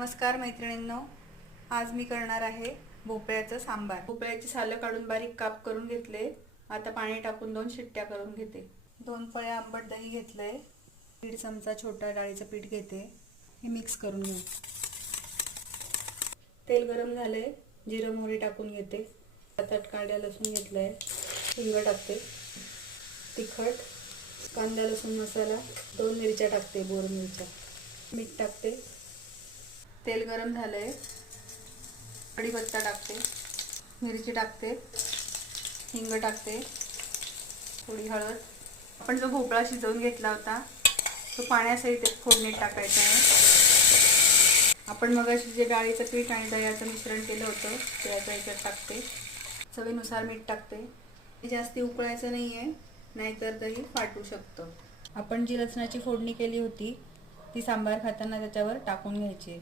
नमस्कार मैत्रिणींनो, आज मी करणार आहे भोपळ्याचं सांबार। भोपळ्याची सालं काढून बारीक काप करून घेतले। आता पाणी टाकून 2 शिट्ट्या करून घेते। 2 पळ्या आंबट दही घेतलंय। 1.5 चमचा छोटा डाळीचं पीठ घेते। हे मिक्स करून घेऊ। तेल गरम झाले, जिरं मोहरी टाकून घेते। 7-8 कांड्या लसूण घेतलाय। हिंग टाकते, तिखट, कांदा लसूण मसाला, 2 मिरच्या टाकते, बोर मिरच्या, मीठ टाकते। तेल गरम झालंय, कढीपत्ता टाकते, मिरची टाकते, हिंग टाकते, थोडी हळद। आपण जो भोपळा शिजवून घेतला होता तो पाण्यासहित फोडणीत टाकायचा आहे। आपण मगाशी जे डाळीचं पीठ आणि दह्याचं मिश्रण केलं होतं ते आता याच्यात टाकते। चवीनुसार मीठ टाकते। जास्ती उकळायचं नाहीये, नाहीतर दही फाटू शकतं। आपण जी लसणाची फोडणी केली होती ती सांबार खाताना त्याच्यावर टाकून घ्यायची।